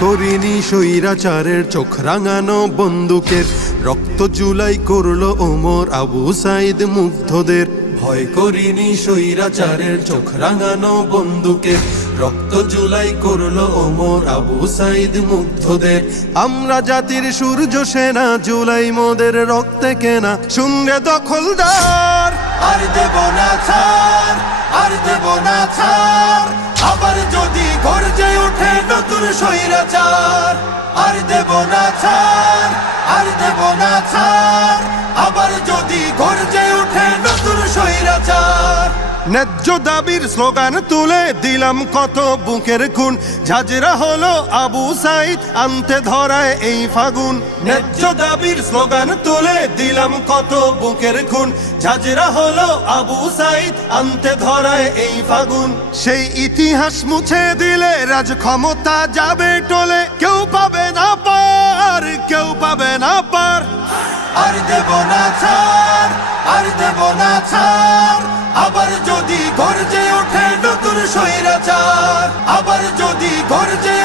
করিনি স্বৈরাচারের চোখ রাঙানো বন্দুকের। রক্ত জুলাই করল ওমর আবু সাইদ মুগ্ধদের। ভয় করিনি স্বৈরাচারের চোখ রাঙানো বন্দুকের। রক্ত জুলাই করল ওমর আবু সাইদ মুগ্ধদের। আমরা জাতির সূর্য সেনা, জুলাই মোদের রক্তে কেনা। শুনরে দখলদার। আর দেব না নতুন স্বৈরাচার। আর দেব না ছাড় আর দেব না ছাড়। ন্যায্য দাবির স্লোগান তুলে দিলাম কত বুকের খুন। ঝাজরা হলো আবু সাইদ, আনতে ধরায় এই ফাগুন। ন্যায্য দাবির স্লোগান তুলে দিলাম কত বুকের খুন। ঝাজরা হলো আবু সাইদ, আনতে ধরায় এই ফাগুন। সেই ইতিহাস মুছে দিলে রাজ ক্ষমতা যাবে টলে। কেউ পাবে না পার, কেউ পাবে না পার। আর দেব না ছাড়, আর দেব না ছাড়। গর্জে ওঠে নতুন স্বৈরাচার। আবার যদি গর্জে